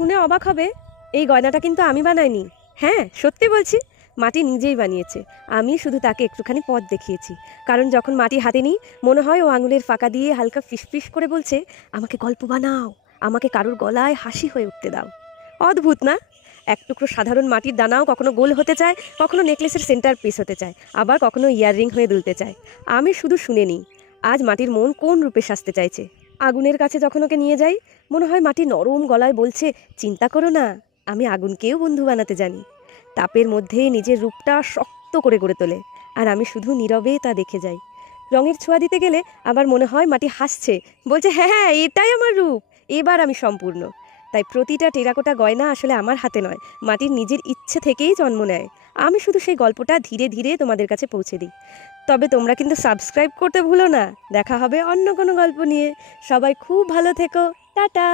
শুনে অবাক হবে, এই গয়নাটা কিন্তু আমি বানাইনি। হ্যাঁ, সত্যি বলছি, মাটি নিজেই বানিয়েছে। আমি শুধু তাকে একটুখানি পথ দেখিয়েছি। কারণ যখন মাটি হাতে নিই, মনে হয় ও আঙুলের ফাঁকা দিয়ে হালকা ফিসফিস করে বলছে, আমাকে গল্প বানাও, আমাকে কারোর গলায় হাসি হয়ে উঠতে দাও। অদ্ভুত না? এক টুকরো সাধারণ মাটির দানাও কখনো গোল হতে চায়, কখনো নেকলেসের সেন্টার পিস হতে চায়, আবার কখনো ইয়াররিং হয়ে দুলতে চায়। আমি শুধু শুনে নিই আজ মাটির মন কোন রূপে সাজতে চাইছে। আগুনের কাছে যখন ওকে নিয়ে যাই, মনে হয় মাটি নরম গলায় বলছে, চিন্তা করো না, আমি আগুনকেও বন্ধু বানাতে জানি। তাপের মধ্যে নিজের রূপটা শক্ত করে গড়ে তোলে, আর আমি শুধু নীরবে তা দেখে যাই। রঙের ছোঁয়া দিতে গেলে আবার মনে হয় মাটি হাসছে, বলছে হ্যাঁ হ্যাঁ, এটাই আমার রূপ, এবার আমি সম্পূর্ণ। তাই প্রতিটা টেরাকোটা গয়না আসলে আমার হাতে নয়, মাটির নিজের ইচ্ছে থেকেই জন্ম নেয়। আমি শুধু সেই গল্পটা ধীরে ধীরে তোমাদের কাছে পৌঁছে দিই। তবে তোমরা কিন্তু সাবস্ক্রাইব করতে ভুলো না। দেখা হবে অন্য কোনো গল্প নিয়ে। সবাই খুব ভালো থেকো। টাটা।